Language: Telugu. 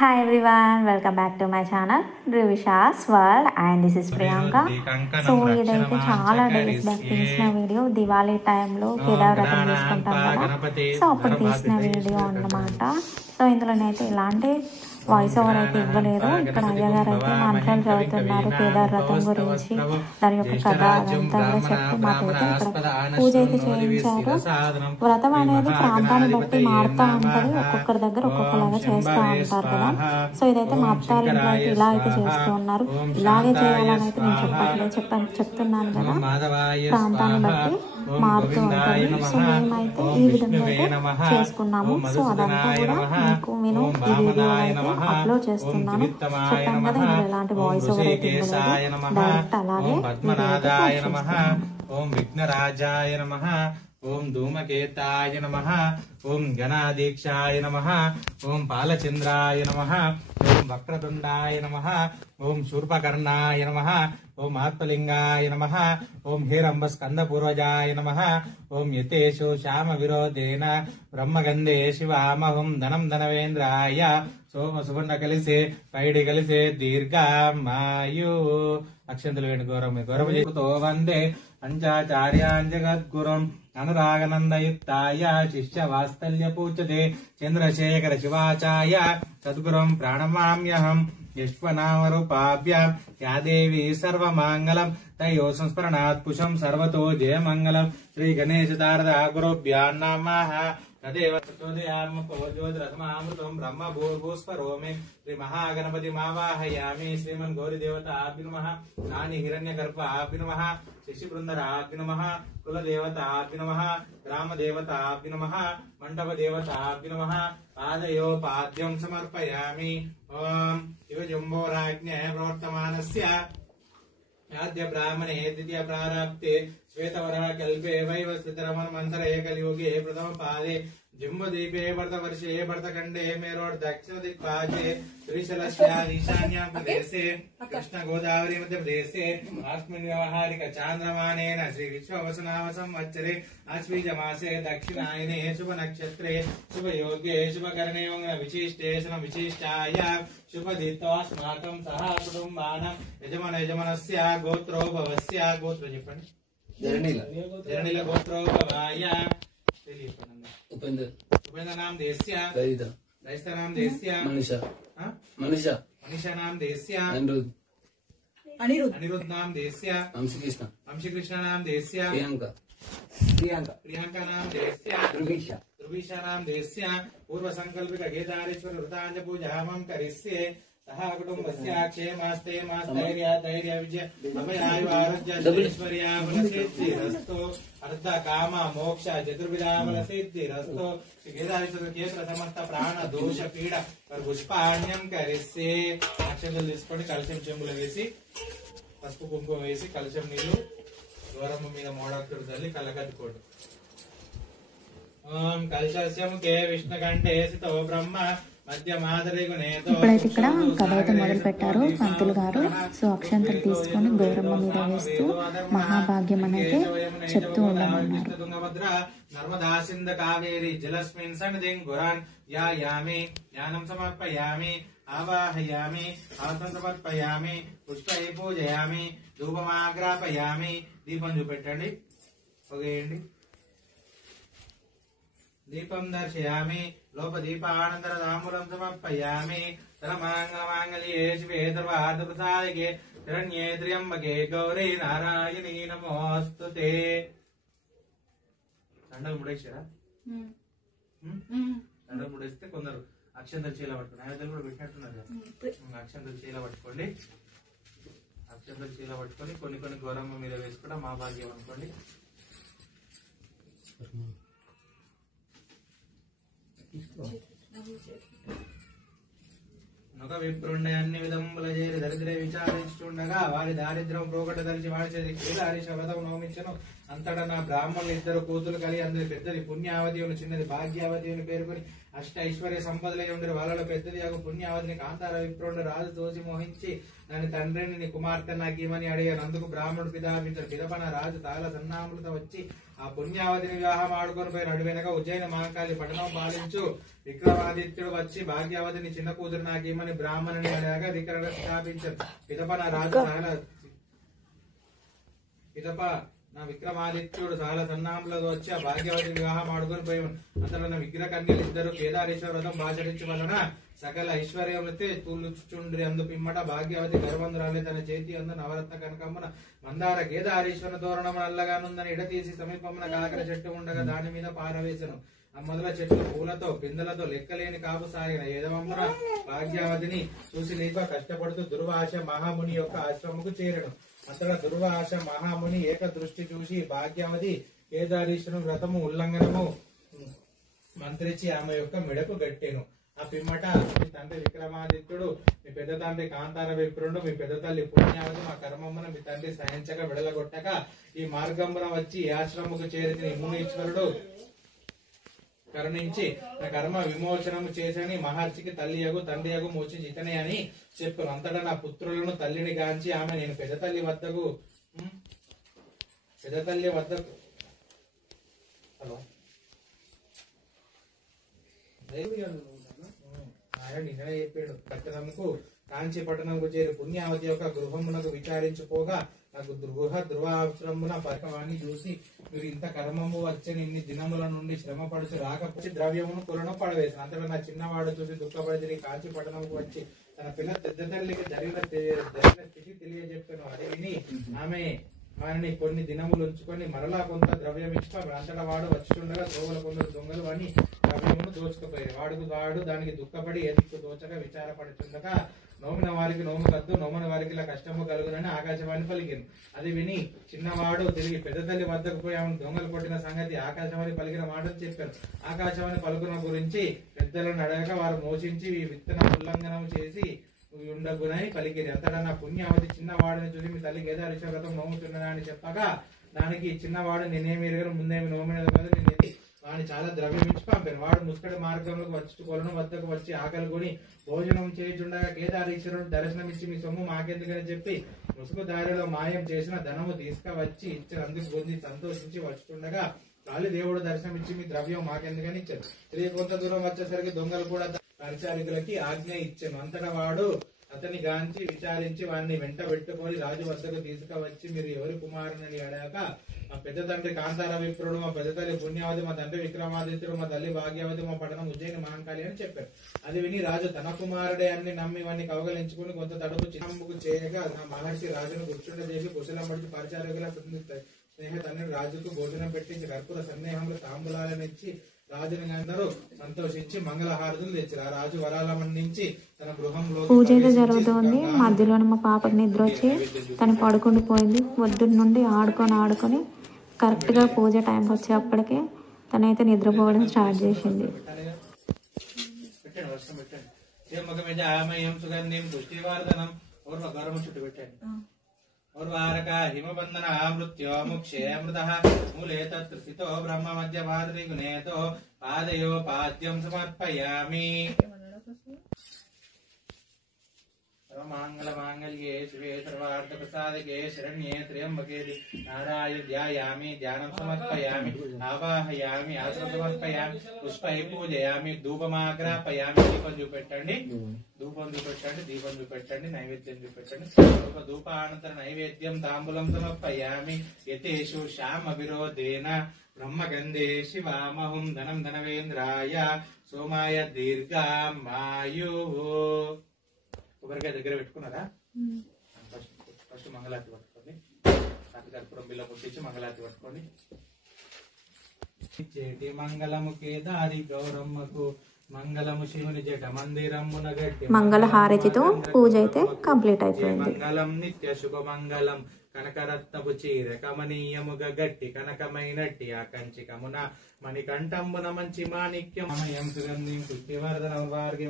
Hi everyone, welcome back to my channel Rivisha's World and this is Priyanka. So ఇదైతే చాలా డేస్ బ్యాక్ తీసిన వీడియో, దివాళీ టైంలో కేదార్ వ్రతం చేసుకుంటాం కదా, సో అప్పుడు తీసిన వీడియో అన్నమాట. సో ఇందులోనైతే ఇలాంటి వాయిస్ ఓవర్ అయితే ఇవ్వలేదు. ఇక్కడ అయ్యగారు అయితే మంత్రాలు చదువుతున్నారు కేదార్ వ్రతం గురించి, దాని యొక్క కథ అదంతా కూడా చెప్తూ మాకైతే ఇక్కడ పూజ అయితే చేయించారు. వ్రతం అనేది ప్రాంతాన్ని బట్టి మారుతూ ఉంటుంది, ఒక్కొక్కరి దగ్గర ఒక్కొక్కలాగా చేస్తూ ఉంటారు కదా. సో ఇదైతే మా అత్తారింట్లో అయితే ఇలా అయితే చేస్తూ ఉన్నారు. ఇలాగే చేయాలని అయితే నేను చెప్తున్నాను కదా, ప్రాంతాన్ని బట్టి మారుతూ ఉంటుంది. సో మేమైతే ఈ విధంగా అయితే చేసుకున్నాము. సో అదంతా కూడా మీకు నేను ఈ వీడియో అయితే అప్లోడ్ చేస్తున్నాను. చెప్పాను కదా, ఇందులో ఎలాంటి వాయిస్ ఓవర్ అయితే ఇవ్వలేదు, డైరెక్ట్ అలాగే ఓం విఘ్నరాజాయ నమః, ఓం ధూమకేతాయ నమః, ఓం గణాదీక్షాయ నమః, ఓం బాలచంద్రాయ నమః, ఓం వక్రతుండాయ నమః, ఓం శూర్పకర్ణాయ నమః, ఓం ఆత్మలింగాయ నమః, ఓం హేరంబ స్కందపూర్వజాయ నమః, ఓం యతేషు శ్యామ విరోధేన బ్రహ్మగంధే శివామహం ధనం ధనవేంద్రాయ సోమ సువర్ణ కలిసే పైడి కలిసే దీర్ఘమాయు. అక్షంతులు వేణు గౌరవతో వందే పంచాచార్యాన్ జగద్గురుం అనురాగనందయుక్తాయ శిష్య వాత్సల్య పూజ్యతే చంద్రశేఖర శివాచార్య సద్గురుం ప్రణమామ్యహం యశ్వనామరూపాభ్యాం యా దేవి సర్వమంగళం తయో సంస్మరణాత్ పుషం సర్వతో జయమంగళం. శ్రీ గణేశ శారదా గురుభ్యాం నమః. తదేవ జ్యోతిరథమామృతం బ్రహ్మ భూర్భూస్వరోమే శ్రీ మహాగణపతి మావాహయామి. శ్రీమన్ గౌరీ దేవతాభ్యో నమః, నాని హిరణ్యగర్భాభ్యో నమః, శశి బృందరాభ్యో నమః, కులదేవతాభ్యో నమః, గ్రామదేవతాభ్యో నమః, మండపదేవతాభ్యో నమః. పాదయో పాద్యం సమర్పయామి. ఓం ఇవ జంబోరాజ్ఞ ప్రవర్తమానస్య ఆద్య బ్రాహ్మణే ద్వితీయ ప్రారబ్ధే శ్వేతవరః కల్పే వైవస్తిరమన్వంతరే కలియుగే ప్రథమ పాదే జంబుద్వీపే భరతవర్షే భరతఖండే మేరోడ్ దక్షిణ దిక్పాదే శ్రీశైలస్యాదీశాన్యాం ప్రదేశే కృష్ణ గోదావరి మధ్యప్రదేశే అస్మిన్ వ్యవహారిక చాంద్రమానేన శ్రీ విశ్వవసనామ సంవత్సరే ఆశ్వీజ మాసే దక్షిణాయనే శుభ నక్షత్రే శుభయోగే శుభకరణే విశిష్టేషణ విశిష్టాయ శుభదిత్వాస్మాకం సహా కుటుంబానాం యజమానస్య గోత్రోభవస్య గోత్రం చెప్పండి. జరణీల గోత్రోభవాయ ఉపేంద్ర నామ దేశ్య దైస్త నామ దేశ్య మనిషా నామ దేశ్య అనిరుద్ధ నామ దేశ్య వంశీకృష్ణ నామ దేశ్య ప్రియాంక నామ దేశ్య ధ్రువీషా నామ దేశ్య పూర్వ సంకల్పిత కేదారేశ్వర వృతాంజ పూజామం కరిష్యే సహా కుటుంబస్య క్షేమాస్తే మాస్తైర్య ధైర్య విజయ అభయాయు ఆరోగ్య ఐశ్వర్యాబల సిద్ధిరస్తు అర్థ కామ మోక్ష చతుర్విధాబల సిద్ధిరస్తు. శ్రీ కేదారేశ్వర క్షేత్ర సమస్త ప్రాణ దోష పీడ పుష్పాణ్యం కరిస్తే. అక్షంతలు తీసుకొని కలశం చెంబులు వేసి పసుపు కుంకుమ వేసి కలశం నీళ్లు గౌరమ్మ మీద మోడాకుడు తల్లి కళ్ళకద్దుకోడు. ఓం కలశస్యం కే విష్ణుకంఠే స్థితో బ్రహ్మ ఇప్పుడైతే ఇక్కడ కథ అయితే మొదలు పెట్టారు పంతులు గారు. సో అక్షంతలు తీసుకొని గౌరమ్మ మీద వేస్తూ మహాభాగ్యం అనేది చెప్తూ ఉండమన్నారు. నర్మదా సింధ కావేరి జలస్మిన్ సన్నిధిం గురాన్ యాయామి జ్ఞానం సమర్పయామి ఆవాహయామి ఆసనం సమర్పయామి పుష్పై పూజయామి ధూపమాగ్రాపయామి. దీపం చూపెట్టండి, పొగేయండి. దీపం దర్శయామి లోపదీపానంతర తాంబూలం సమర్పయామి. ధనమాంగళమాంగళ్యే శివే సర్వార్థ ప్రసాదికే శరణ్యే త్ర్యంబకే గౌరీ నారాయణీ నమోస్తుతే. దండలు ముడేసారా? దండలు ముడేస్తే కొందరు అక్షంతలు చీల పట్టుకోండి. నైవేద్యాలు కూడా పెట్టినట్టున్నారు కదా, అక్షంతలు చీల పట్టుకోండి. అక్షంతలు చీల పట్టుకొని కొన్ని కొన్ని గౌరమ్మ మీద వేసుకోవడం మా భాగ్యం అనుకోండి. నొక విప్రుండే అన్ని విధముల చేరి దరిద్రే విచారించుండగా వారి దారిద్ర్యం ప్రోగట తలిచి వాడి చేతి కేదారేశ వ్రతం నవమించను. అంతటా నా బ్రాహ్మణులు ఇద్దరు కూతురు కలిగి అందరి పెద్దది పుణ్యావతిని చిన్నది భాగ్యావతిని పేర్కొని అష్ట ఐశ్వర్య సంపదలే ఉండి వాళ్ళలో పెద్దది యాగు పుణ్యావతిని కాంతార విప్రుడు రాజు తోసి మోహించి దాని తండ్రిని నీ కుమార్తె నాకు ఇవ్వని అడిగాను. అందుకు బ్రాహ్మణుడు పితాపించాడు. పిదపన రాజు తాళ సన్నాములత వచ్చి ఆ పుణ్యావతిని వివాహం ఆడుకొని పోయి నడువెనక ఉజ్జయిన మహాకాళి పట్టణం పాలించు విక్రమాదిత్యుడు వచ్చి భాగ్యావతిని చిన్న కూతురు నాకు ఇవ్వని బ్రాహ్మణుని అడగా విక్రమ స్థాపించాడు. పిదపన రాజు పిదప నా విక్రమాదిత్యుడు చాలా సన్నాములతో వచ్చి ఆ భాగ్యవతి వివాహం ఆడుకొని పోయి అంతలో నా విగ్రహ కన్యలు ఇద్దరు కేదారేశ్వర వ్రతం ఆచరించ వలన సకల ఐశ్వర్యములైతే తూలుచుండ్రి. అందు పిమ్మట భాగ్యవతి గర్వంధురాలే తన చేతి అందు నవరత్న కనకమ్మున మందార కేదారేశ్వర తోరణమున అల్లగానుందని ఎడతీసి సమీపమున కాకర చెట్టు ఉండగా దాని మీద పారవేశను. ఆ మొదల చెట్లు పూలతో పిందలతో లెక్కలేని కాపు సాగిన ఏదవమ్మున భాగ్యావతిని చూసి నీకు కష్టపడుతూ దుర్వాస మహాముని యొక్క ఆశ్రమకు చేరను. అంతటా దుర్వాస మహాముని ఏక దృష్టి చూసి భాగ్యావతి కేదారీశ్వరం వ్రతము ఉల్లంఘనము మంత్రించి ఆమె యొక్క మెడకు గట్టెను. ఆ పిమ్మట మీ తండ్రి విక్రమాదిత్యుడు, మీ పెద్ద తండ్రి కాంతార విప్రుడు, మీ పెద్ద తల్లి పుణ్యావతి మా కర్మమున మీ తండ్రి సహించక విడలగొట్టక ఈ మార్గమున వచ్చి ఈ ఆశ్రమకు చేరిన మునీశ్వరుడు కరుణించి నా కర్మ విమోచనము చేసని మహర్షికి తల్లియగు తండ్రియగు మోచించి ఇతనే అని చెప్పాను. అంతటా నా పుత్రులను తల్లిని గాంచి ఆమె నేను పెద్ద తల్లి వద్దకు ఆయన నిన్ననే చెప్పాడు. పట్టణంకు కాంచి పట్టణంకు చేరి పుణ్యావతి యొక్క గృహమునకు విచారించుకోగా నాకు గృహ ధృవాశ్రమున పరకవాన్ని చూసి మీరు ఇంత కర్మము వచ్చని ఇన్ని దినముల నుండి శ్రమ పడుచు రాకపోతే ద్రవ్యమును కొలను పడవేసాను. అంతలో నా చిన్నవాడు చూసి దుఃఖపడి కాంచి పట్టణంకు వచ్చి తన పిల్ల పెద్ద తల్లికి జరిగిన స్థితి తెలియజెప్పాను. అదే విని ఆమె వారిని కొన్ని దినములు ఉంచుకొని మరలా కొంత ద్రవ్యం ఇచ్చుకో అంతటా వాడు వచ్చుండగా దోవల కొందరు దొంగలు అని ద్రవ్యమును దోచుకుపోయారు. వాడు దానికి దుఃఖపడి ఎదుకు దోచగా విచారపడుతుండగా నోమిన వారికి నోము కద్దు నోమని వారికి ఇలా కష్టము కలుగునని ఆకాశవాణి పలికిను. అది విని చిన్నవాడు తిరిగి పెద్ద తల్లి వద్దకు పోయి ఆమెను దొంగలు కొట్టిన సంగతి ఆకాశవాణి పలికిన మాటలు చెప్పారు. ఆకాశవాణి పలుకున గురించి పెద్దలను అడగక వారు మోసించి ఈ విత్తన ఉల్లంఘనం చేసి ఉండగునని పలికిరి. అంతటా నా పుణ్యావతి చిన్నవాడిని చూసి మీ తల్లి కేదారేశ్వర వ్రతం నోముతున్నదా అని చెప్పగా దానికి చిన్నవాడు నేనేమి ఎరగను ముందేమి నోమినది కదా నేను వాడిని చాలా ద్రవ్యం ఇచ్చి పంపాను. వాడు ముస్కడి మార్గంలోకి వచ్చి కొలను వద్దకు వచ్చి ఆకలి కొని భోజనం చేయుచుండగా కేదారేశ్వరుడు దర్శనమిచ్చి మీ సొమ్ము మాకెందుకని చెప్పి ముసుగు దారిలో మాయం చేసిన ధనము తీసుకువచ్చి ఇచ్చినందుకు పొంది సంతోషించి వచ్చుండగా కాళీ దేవుడు దర్శనమిచ్చి మీ ద్రవ్యం మాకెందుకని ఇచ్చారు. తిరిగి కొంత దూరం వచ్చేసరికి దొంగలు కూడా పరిచారికులకి ఆజ్ఞ ఇచ్చాను. అంతటా వాడు అతని గాంచి విచారించి వారిని వెంట పెట్టుకొని రాజు వద్దకు తీసుకువచ్చి మీరు ఎవరి కుమారుని అడగాక మా పెద్ద తండ్రి కాంతార విప్రుడు, మా పెద్ద తల్లి పుణ్యావతి, మా తండ్రి విక్రమాదిత్యుడు, మా తల్లి భాగ్యావతి, మా పట్టణం ఉజ్జయిని మహాకాళి అని చెప్పారు. అది విని రాజు తన కుమారుడే అన్ని నమ్మి వాడిని కవగలించుకుని కొంత తడుపు చిన్నమ్మకు చేయగా నా మహర్షి రాజును కూర్చుండజేసి కుశలం పడిచి పరిచారకుల స్నేహ తండ్రిని రాజుకు భోజనం పెట్టించి కర్పూర సన్నేహంలో తాంబూలాలనిచ్చి రాజుని అందరూ సంతోషించి మంగళహారతులు తెచ్చారు. ఆ రాజు వరాల మండించి తన గృహంలో పూజ అయితే జరుగుతుంది. మధ్యలోనే మా పాపకి నిద్ర వచ్చి తను పడుకుంటూ పోయింది. పొద్దున్న నుండి ఆడుకొని కరెక్ట్గా పూజ టైంకి వచ్చేప్పటికే తనైతే నిద్రపోవడం స్టార్ట్ చేసింది. ఉర్వారక హిమబంధన మృత్యో ముక్షే అమృత మూలే తత్స్థితో బ్రహ్మ మధ్య పాద్రి గుణేతో పాదయో పాద్యం సమర్పయామి. మంగళ మాంగళ్యే శివే సర్వార్థ ప్రసాదకే శరణ్యే త్ర్యంబకే నారాయణ ధ్యాయామి ధ్యానం సమర్పయామి ఆవాహయామి ఆసనం సమర్పయామి పుష్పై పూజయామి ధూపమాగ్రాపయామి. దీపం చూపెట్టండి, దీపం చూపెట్టండి, నైవేద్యం చూపెట్టండి. ధూపానంతర నైవేద్యం తాంబూలం సమర్పయామి. యతేషు శ్యామ విరోధేన బ్రహ్మగంధే శివామహం ధనం ధనవేంద్రాయ సోమాయ దీర్ఘమాయు. కొబ్బరికాయ దగ్గర పెట్టుకున్నారా? ఫస్ట్ మంగళారతి పట్టుకోండి. కర్పూరం బిల్ల పుట్టించి మంగళారతి పట్టుకోండి. చేటి మంగళము కేదారి గౌరమ్మకు మంగళము శివుని జట మందిరమున గట్టి మంగళహారతితో పూజ అయితే కంప్లీట్ అయిపోయింది. మంగళం నిత్య శుభ మంగళం కనకరత్నపు చీర కమనీయముగా గట్టి కనకమైనట్టి ఆ కంచికమున మణికంఠంబున మంచి మాణిక్యం సుగంధిం పుష్టివర్ధనం వారికి